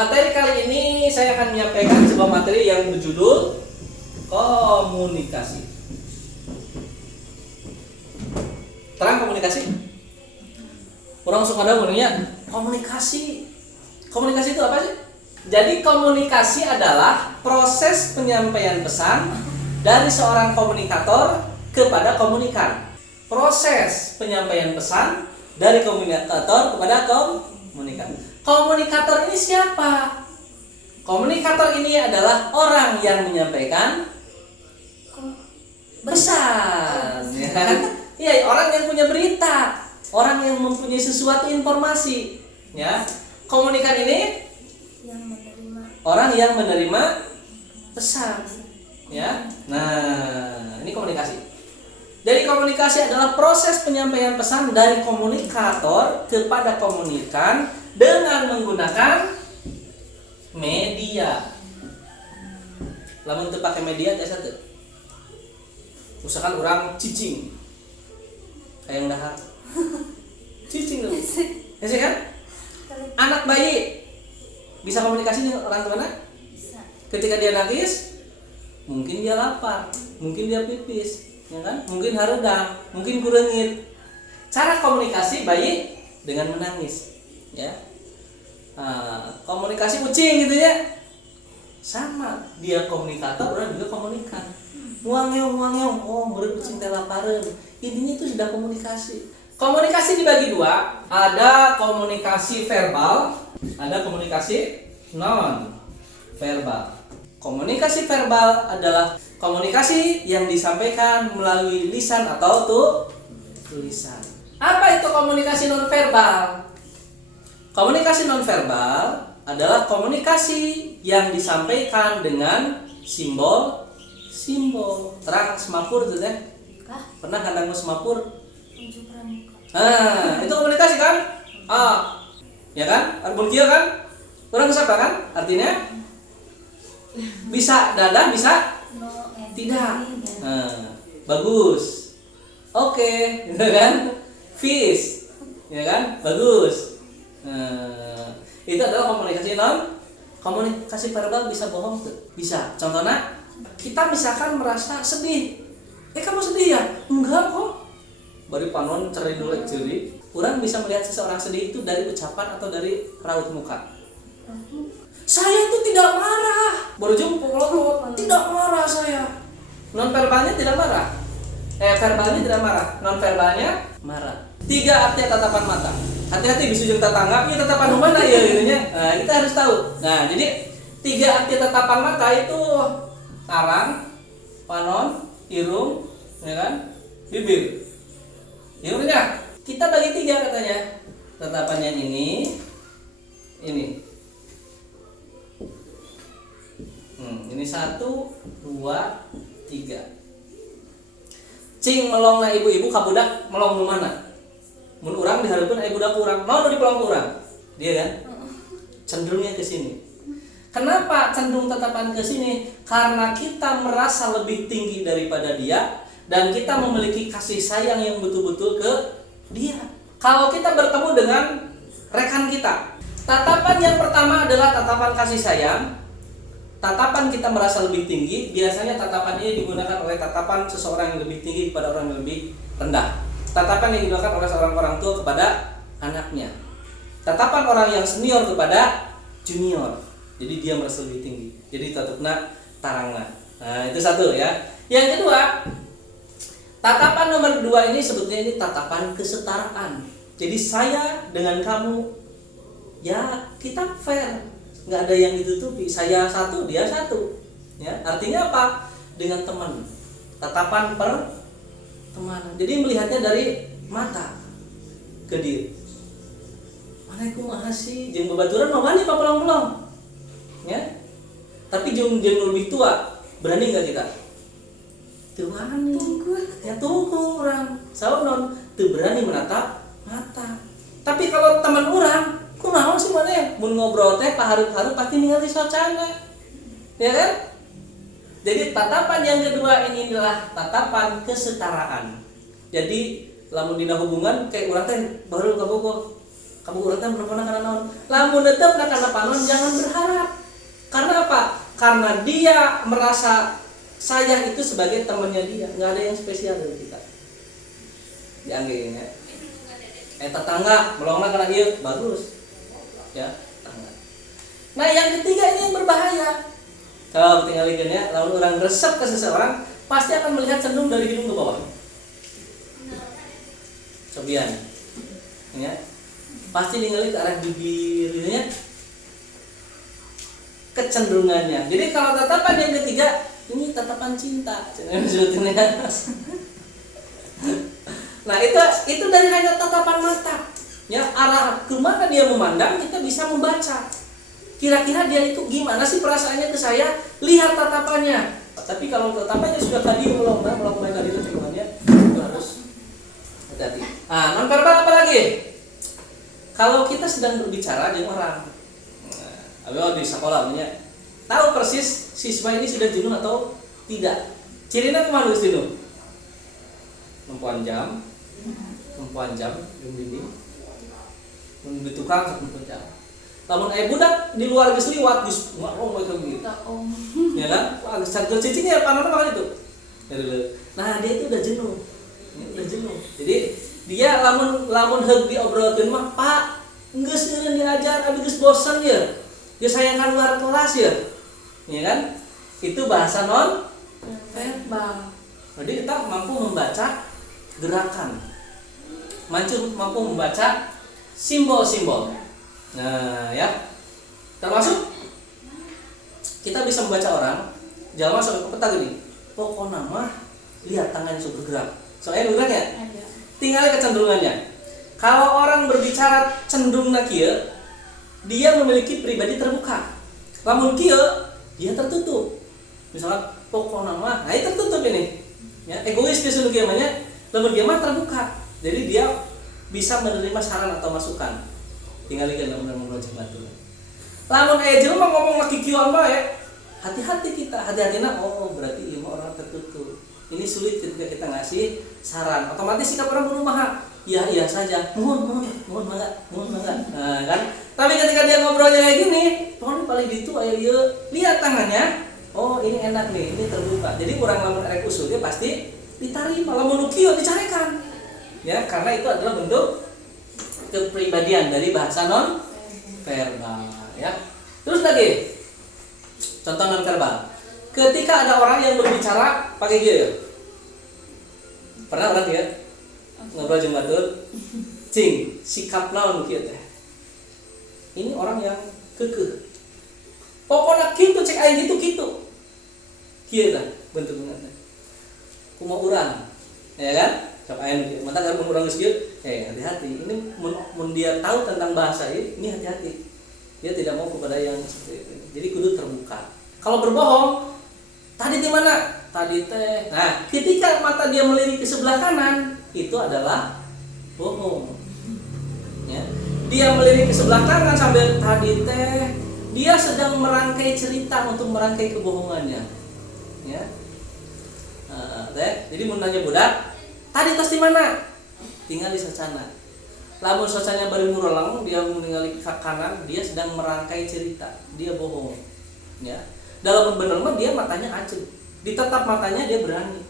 Materi kali ini saya akan menyampaikan sebuah materi yang berjudul komunikasi. Terang komunikasi? Orang suka ada ngomongnya komunikasi. Komunikasi itu apa sih? Jadi komunikasi adalah proses penyampaian pesan dari seorang komunikator kepada komunikan. Proses penyampaian pesan dari komunikator kepada komunikan. Komunikator ini siapa? Komunikator ini adalah orang yang menyampaikan pesan, ya kan? Iya, orang yang punya berita, orang yang mempunyai sesuatu informasi, ya. Komunikan ini orang yang menerima pesan, ya. Nah, ini komunikasi. Jadi komunikasi adalah proses penyampaian pesan dari komunikator kepada komunikan dengan menggunakan media. Lamun teu pakai media biasa teu. Misalkan orang cicing. Kayak dahar. Cicing tuh. Ya sih kan? Anak bayi bisa komunikasi dengan orang tuanya? Bisa. Ketika dia nangis, mungkin dia lapar, mungkin dia pipis, ya kan? Mungkin hareudang, mungkin kureungit. Cara komunikasi bayi dengan menangis, ya. Komunikasi kucing gitu ya. Sama, dia komunikator, orang juga komunikan. Muangeong, oh beureum kucing teh lapareun. Intinya itu sudah komunikasi. Komunikasi dibagi dua, ada komunikasi verbal, ada komunikasi non verbal. Komunikasi verbal adalah komunikasi yang disampaikan melalui lisan atau tulisan. Apa itu komunikasi non verbal? Komunikasi non verbal adalah komunikasi yang disampaikan dengan simbol. Terang semapur tuh teh. Pernah kadang semapur? Itu komunikasi kan? Ya kan? Arbun kieu kan? Kurang siapa kan? Artinya bisa dadah, bisa tidak. Bagus. Oke, gitu kan? Fish. Ya kan? Bagus. Itu adalah komunikasi non. Komunikasi verbal bisa bohong tuh? Bisa. Contohnya kita misalkan merasa sedih. Kamu sedih ya? Enggak kok. Bari panon cerai dulu ceri. Orang bisa melihat seseorang sedih itu dari ucapan atau dari raut muka. Saya itu tidak marah. Baru jempol, tidak marah saya. Non verbalnya tidak marah. Verbalnya tidak marah. Non verbalnya marah. 3 arti tatapan mata. Hati-hati bisa jeung tetangga, ieu tatapan mana ya ininya. Nah, kita harus tahu. Nah, jadi 3 arti tatapan mata itu arang, panon, irung, ya kan? Bibir. Ya udah, kita bagi 3 katanya. Tatapannya ini. Ini 1, 2, 3. Cing melongna ibu-ibu ka budak melong nu mana? Mun urang dihareupeun aya budak urang, naon nu dipelong ku urang? Dia kan? Cenderungnya ke sini. Kenapa cenderung tatapan ke sini? Karena kita merasa lebih tinggi daripada dia dan kita memiliki kasih sayang yang betul-betul ke dia. Kalau kita bertemu dengan rekan kita, tatapan yang pertama adalah tatapan kasih sayang. Tatapan kita merasa lebih tinggi, biasanya tatapan ini digunakan oleh tatapan seseorang yang lebih tinggi kepada orang yang lebih rendah. Tatapan yang digunakan oleh seorang orang tua kepada anaknya. Tatapan orang yang senior kepada junior. Jadi dia merasa lebih tinggi. Jadi tatupna tarangna. Nah, itu 1 ya. Yang kedua, tatapan nomor 2 ini sebetulnya ini tatapan kesetaraan. Jadi saya dengan kamu, ya kita fair, nggak ada yang ditutupi. Saya 1, dia 1. Ya, artinya apa? Dengan teman. Tatapan pertemanan. Jadi melihatnya dari mata ke diri. Mana kumaha sih? Jeung babaturan mah wani papelong-pelong. Ya. Tapi jeung lebih tua, berani nggak kita? Teu wani. Tunggu orang. Saonon teu berani menatap mata. Tapi kalau teman orang, kunaon sih maneh mun ngobrol teh paharup-harup pasti ningali socana. Ya kan? Jadi tatapan yang kedua ini adalah tatapan kesetaraan. Jadi lamun dina hubungan kayak urang teh baheul ka Kamu urang teh menepona kana naon? Lamun netepna kana panon jangan berharap. Karena apa? Karena dia merasa saya itu sebagai temannya dia, nggak ada yang spesial dari kita. Dianggapin ya. Tetangga melongna kana ieu bagus. Ya, tetangga. Nah, yang ketiga ini yang berbahaya. Kalau tinggalin ya, lalu orang resep ke seseorang pasti akan melihat cenderung dari hidung ke bawah. Cobian. Ya. Pasti ningali ke arah bibirnya kecenderungannya. Jadi kalau tatapan yang ketiga ini tatapan cinta, sebetulnya. Nah itu dari hanya tatapan mata, ya arah kemana dia memandang kita bisa membaca. Kira-kira dia itu gimana sih perasaannya ke saya? Lihat tatapannya. Tapi kalau tatapannya sudah tadi melakukan tadi kecenderungannya, itu harus hati-hati. Non verbal apa lagi? Kalau kita sedang berbicara dengan orang, di sekolah tahu persis siswa ini sudah jenuh atau tidak. Cirinya kemana Gus Dino? Mempuan jam, bimbing, tukang mempuan jam. Namun budak di luar geus liwat geus ngomong mereka gitu. Ya kan? Geus cantul cicingnya panonna makan itu. Nah, dia itu udah jenuh. Jadi dia lamun heug diobrolkeun mah, Pak, geus ngeureun diajar, abi geus bosan ya. Ya sayangkan luar kelas ya. Ya kan? Itu bahasa non verbal. Jadi kita mampu membaca gerakan. Mampu membaca simbol-simbol. Nah, ya. Termasuk kita bisa membaca orang, jangan masuk ke peta gini. Pokoknya mah lihat tangannya suka bergerak. Soalnya bergerak ya? Tinggal kecenderungannya. Kalau orang berbicara cenderung kieu, dia memiliki pribadi terbuka. Lamun kieu, dia tertutup. Misalnya pokoknya mah, nah itu tertutup ini. Ya, egois dia sudah gimana? Lamun dia mah terbuka. Jadi dia bisa menerima saran atau masukan. Tinggal ikan ngobrol batu. Lamun jelema ngomong laki kieu bae, hati-hati kita, hati-hatina berarti ieu orang tertutup. Ini sulit ketika kita ngasih saran. Otomatis sikap orang berumaha. Iya saja. Mohon mangga. Nah, kan? Tapi ketika dia ngobrolnya kayak gini, pohon paling gitu ayo lihat tangannya. Oh, ini enak nih, ini terbuka. Jadi kurang lamun erek usul dia pasti diterima. Lamun kieu dicarikan. Ya, karena itu adalah bentuk kepribadian dari bahasa non verbal, ya. Terus lagi contoh non verbal. Ketika ada orang yang berbicara pakai dia, pernah orang dia ngobrol jeung batur, cing sikap naon kieu teh. Ini orang yang kekeh. Pokoknya kitu cek aing gitu. Kieu tah bentukna teh. Kumaha urang, ya kan? Cek aing mata kan urang geus kieu, hati-hati. Ini mun dia tahu tentang bahasa ini hati-hati. Dia tidak mau kepada yang seperti itu. Jadi kudu terbuka. Kalau berbohong, tadi di mana? Tadi teh. Nah, ketika mata dia melirik ke sebelah kanan, itu adalah bohong. Ya. Dia melirik ke sebelah kanan sambil tadi teh, dia sedang merangkai cerita untuk merangkai kebohongannya. Ya. Jadi mun nanya budak, tadi tos di mana? Tinggal di Sacana. Lamun Sacana bari murelang, dia meninggali ke kanan, dia sedang merangkai cerita. Dia bohong. Ya. Dalam benar mah dia matanya acuh. Ditetap matanya dia berani.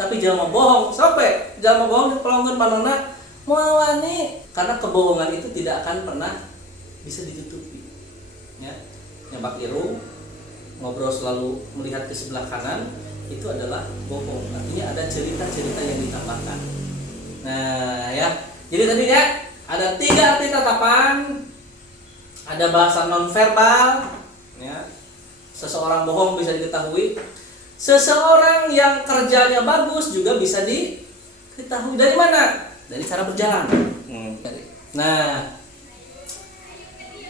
Tapi jangan bohong. Sampai jangan bohong dipelongkeun manona moal wani. Karena kebohongan itu tidak akan pernah bisa ditutupi. Ya. Nyabak irung, ngobrol selalu melihat ke sebelah kanan, itu adalah bohong. Artinya ada cerita-cerita yang ditambahkan. Nah, ya. Jadi tadi ya ada 3 arti tatapan. Ada bahasa non verbal, ya. Seseorang bohong bisa diketahui. Seseorang yang kerjanya bagus juga bisa diketahui. Dari mana? Dari cara berjalan. Nah,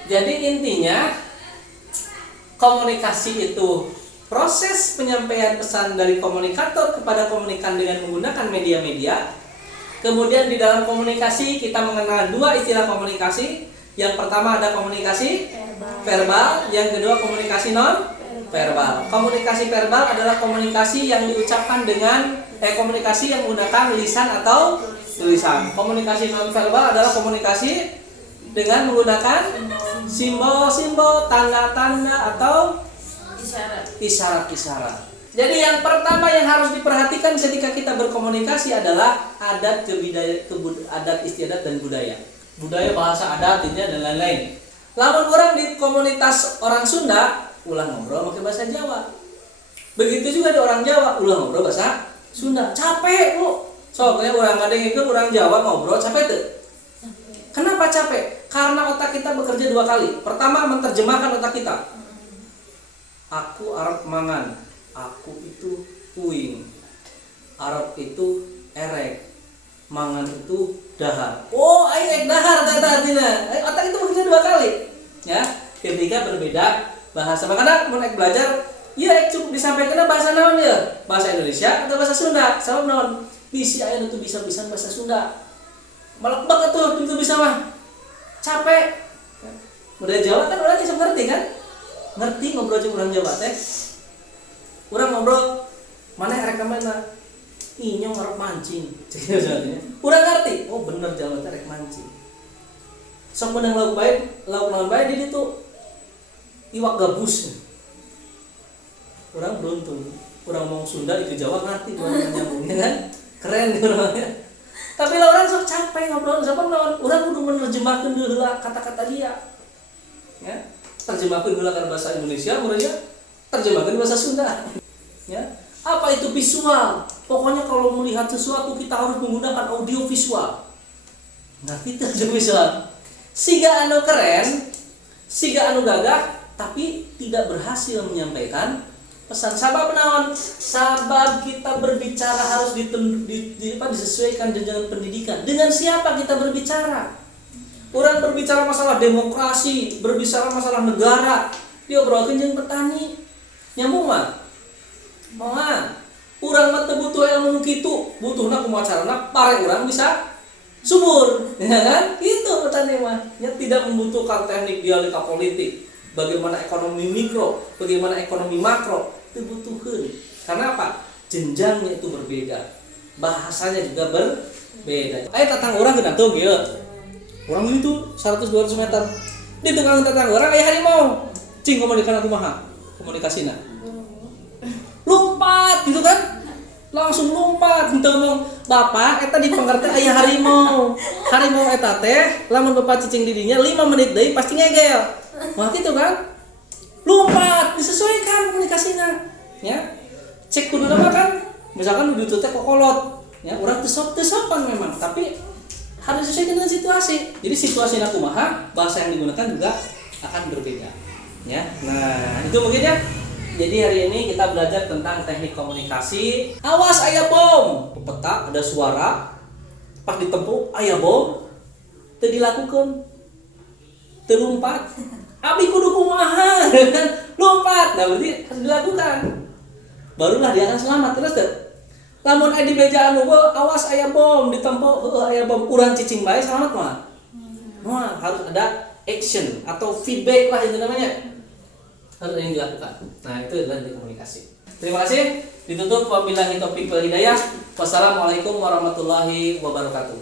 jadi intinya komunikasi itu proses penyampaian pesan dari komunikator kepada komunikan dengan menggunakan media-media. Kemudian di dalam komunikasi kita mengenal 2 istilah komunikasi. Yang pertama ada komunikasi verbal, yang kedua komunikasi non verbal. Komunikasi verbal adalah komunikasi yang diucapkan dengan komunikasi yang menggunakan lisan atau tulisan. Komunikasi non verbal adalah komunikasi dengan menggunakan simbol-simbol, tanda-tanda atau isyarat-isyarat. Jadi yang pertama yang harus diperhatikan ketika kita berkomunikasi adalah adat adat istiadat dan budaya. Budaya, bahasa, adat, dan lain-lain. Lamun orang di komunitas orang Sunda, ulah ngobrol pakai bahasa Jawa. Begitu juga di orang Jawa, ulah ngobrol bahasa Sunda. Capek, Bu. Soalnya orang kadang ikut orang Jawa ngobrol capek tuh. Kenapa capek? Karena otak kita bekerja dua kali. Pertama, menerjemahkan otak kita. Aku arep mangan, aku itu puing, arep itu erek, mangan itu dahar. Oh, erek dahar artinya. Otak itu bekerja dua kali. Ya, ketika berbeda bahasa. Makanya mau naik belajar, ya cukup disampaikan bahasa naon ya? Bahasa Indonesia atau bahasa Sunda? Sabab naon? Bisi aya itu bisa bahasa Sunda. Malak banget tuh itu bisa mah. Capek. Udah Jawa kan orangnya ngerti kan? Ngerti ngobrol jeung urang Jawa teh. Urang ngobrol mana rek mana? Inyong arep mancing. Urang ngerti. Oh bener Jawa teh rek mancing. Sok menang lauk naon bae di ditu. Iwak gabus. Urang beruntung. Urang ngomong Sunda itu Jawa ngerti urang nyambungnya kan. Keren orangnya. Tapi lah orang sok capek ngobrol sama naon. Urang kudu menerjemahkeun heula kata-kata dia. Ya. Terjemahkan gula ke bahasa Indonesia, kemudian terjemahkan bahasa Sunda. Ya, apa itu visual? Pokoknya kalau melihat sesuatu kita harus menggunakan audio visual. Nah, itu visual. Siga anu keren, siga anu gagah, tapi tidak berhasil menyampaikan pesan. Sabab naon? Sabab kita berbicara harus disesuaikan dengan pendidikan. Dengan siapa kita berbicara? Orang berbicara masalah demokrasi, berbicara masalah negara, diobrolkeun jeung petani. Nyambung mah? Moal. Urang mah teu butuh ilmu nu kitu, butuhna kumaha carana pare urang bisa subur, ya kan? Itu petani mah. Ya tidak membutuhkan teknik dialektika politik. Bagaimana ekonomi mikro, bagaimana ekonomi makro, dibutuhkeun. Karena apa? Jenjangnya itu berbeda. Bahasanya juga berbeda. Aya tatang urang geuna tuh kieu. Orang itu 100-200 meter di tukang tetangga orang aya harimau. Cing komunikasi kumaha? Komunikasina. Lompat gitu kan? Langsung lompat henteu ngomong, "Bapak, eta di pangkarteu aya harimau." Harimau eta teh lamun Bapak cicing di dinya 5 menit deui pasti ngegel. Mah kitu kan? Lompat, disesuaikan komunikasina. Ya. Cek kudu mah kan misalkan di ditu teh kokolot. Ya, urang teu sopan memang, tapi harus sesuai dengan situasi. Jadi situasi kumaha, bahasa yang digunakan juga akan berbeda. Ya, nah itu mungkin ya. Jadi hari ini kita belajar tentang teknik komunikasi. Awas aya bom, peta ada suara, pas ditempuh aya bom, teu dilakukan, teu lompat. Abi kudu kumaha, lompat. Nah berarti harus dilakukan. Barulah dia akan selamat. Terus tuh. Lamun aya di beja anu awas aya bom ditempo aya bom urang cicing bae selamat mah. Nah, harus ada action atau feedback lah itu namanya. Harus yang dilakukan. Nah, itu adalah komunikasi. Terima kasih. Ditutup wabillahi taufiq wal hidayah. Wassalamualaikum warahmatullahi wabarakatuh.